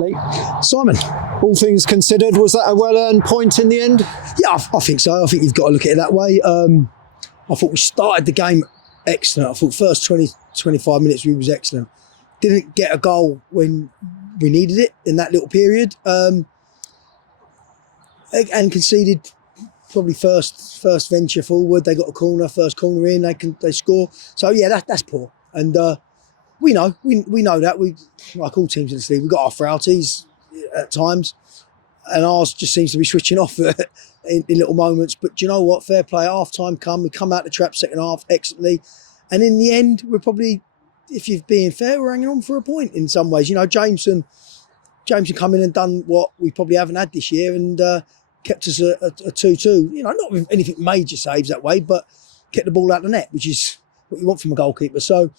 Lee. Simon, all things considered, was that a well-earned point in the end? Yeah, I think so. I think you've got to look at it that way. I thought we started the game excellent. I thought first 20, 25 minutes we was excellent. Didn't get a goal when we needed it in that little period. And conceded probably first venture forward. They got a corner, first corner in, they score. So yeah, that's poor. And we know that. We, like all teams in this league, we've got our frailties at times. And ours just seems to be switching off in little moments. But do you know what? Fair play. Half time we come out the trap second half excellently. And in the end, we're probably, if you're being fair, we're hanging on for a point in some ways. You know, Jameson come in and done what we probably haven't had this year and kept us a 2-2. You know, not with anything major saves that way, but kept the ball out of the net, which is what you want from a goalkeeper. So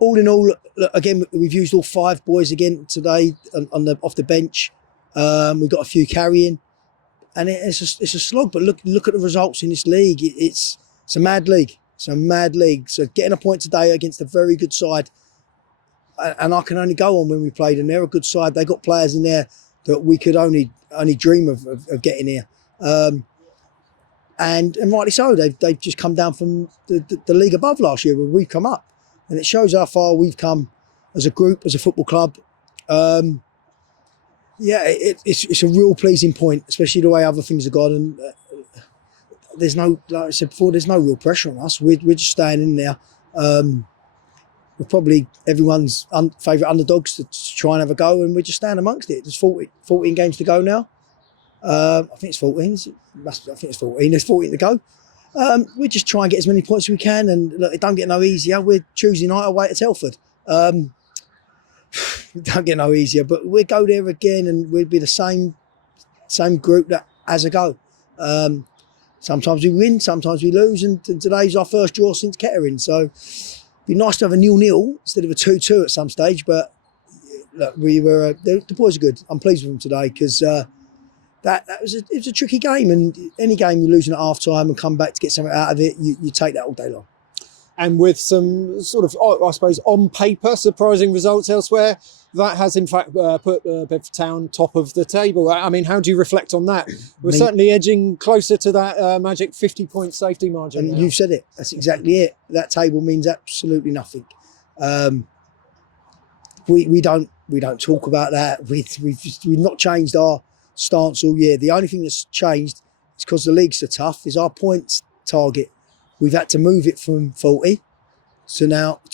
all in all, look, again, we've used all 5 boys again today off the bench. We've got a few carrying, and it's a slog. But look at the results in this league. It's a mad league. It's a mad league. So getting a point today against a very good side, and I can only go on when we played them. They're a good side. They got players in there that we could only dream of getting here, and rightly so. They've just come down from the league above last year where we've come up, and it shows how far we've come as a group, as a football club. Yeah, it's a real pleasing point, especially the way other things have gone. And there's no, like I said before, there's no real pressure on us. We're just staying in there. We're probably everyone's favourite underdogs to try and have a go, and we're just staying amongst it. There's 14 games to go now. I think it's 14. I think it's 14. There's 14 to go. We just try and get as many points as we can, and look, it don't get no easier. We're Tuesday night away at Telford. It don't get no easier, but we'll go there again, and we'll be the same group that has a go. Sometimes we win, sometimes we lose, and today's our first draw since Kettering. So it'd be nice to have a 0-0 instead of a 2-2 at some stage. But look, the boys are good. I'm pleased with them today because it was a tricky game, and any game you're losing at half time and come back to get something out of it, you take that all day long. And with some sort of, I suppose, on paper, surprising results elsewhere, that has in fact put Bedford Town top of the table. I mean, how do you reflect on that? We're certainly edging closer to that magic 50-point safety margin. And you've said it. That's exactly it. That table means absolutely nothing. We don't talk about that. We've not changed our stance all year. The only thing that's changed is because the leagues are tough. Is our points target. We've had to move it from 40 to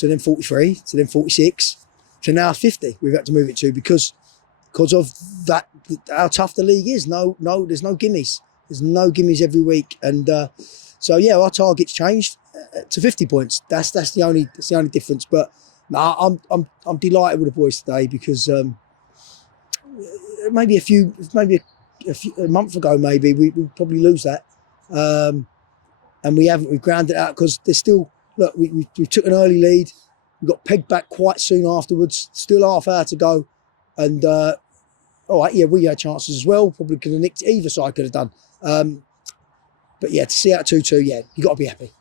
then 43 to then 46 to now 50. We've had to move it to because of that, how tough the league is. No, there's no gimmies. There's no gimmies every week, and so yeah, our target's changed to 50 points. That's the only difference. But no, I'm delighted with the boys today because maybe a month ago we'd probably lose that. And we've ground it out because there's still, look, we took an early lead. We got pegged back quite soon afterwards, still half hour to go. And, all right, yeah, we had chances as well. Probably could have nicked, either side could have done. But yeah, to see out 2-2, yeah, you got to be happy.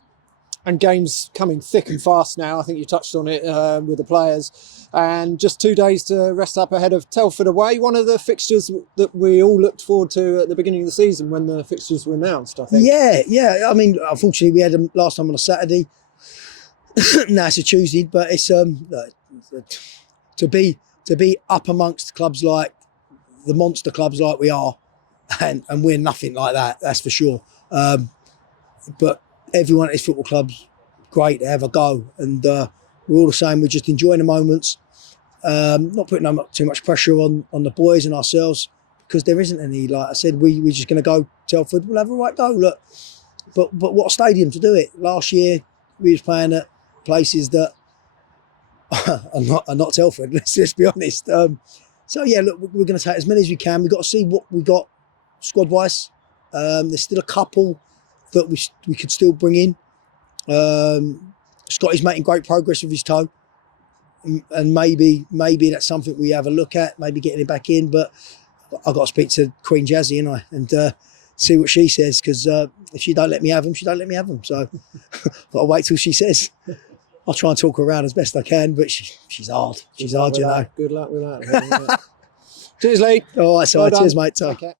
And games coming thick and fast now. I think you touched on it with the players. And just 2 days to rest up ahead of Telford away. One of the fixtures that we all looked forward to at the beginning of the season when the fixtures were announced, I think. Yeah. I mean, unfortunately, we had them last time on a Saturday. Now it's a Tuesday, but it's to be up amongst clubs like the monster clubs like we are, and we're nothing like that. That's for sure. But everyone at this football club's great to have a go, and we're all the same. We're just enjoying the moments, not putting too much pressure on the boys and ourselves because there isn't any. Like I said, we're just going to go Telford. We'll have a right go. Look, but what stadium to do it? Last year we was playing at places that are not Telford. Let's be honest. So yeah, look, we're going to take as many as we can. We've got to see what we got squad wise. There's still a couple that we could still bring in. Scotty's making great progress with his toe, and maybe that's something we have a look at, maybe getting him back in. But I've got to speak to Queen Jazzy, and see what she says, because if she don't let me have them, she don't let me have them. So I've got to wait till she says. I'll try and talk her around as best I can, but she's hard. She's hard, you know. Good luck with that. Cheers, Lee. All right, so Well done. cheers, mate. Take care.